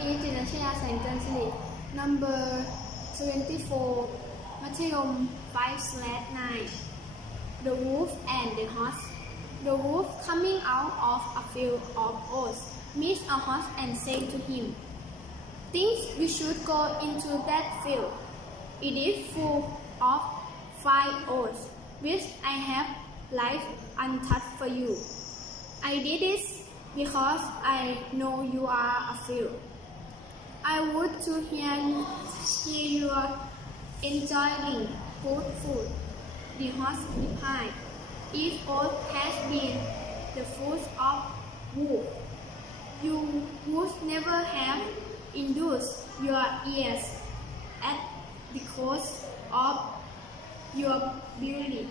นี้จินชยาแสงจันทร์สิริ number 24 มัธยม 5/9 The wolf and the horse. The wolf, coming out of a field of oats, meets a horse and said to him, "Think we should go into that field? It is full of fine oats, which I have left untouched for you. I did this because I know you are a fool. I would to hear you are enjoying good food." The horse replied, "If oats has been the food of wolf, you would never have induced your ears at the cost of your beauty."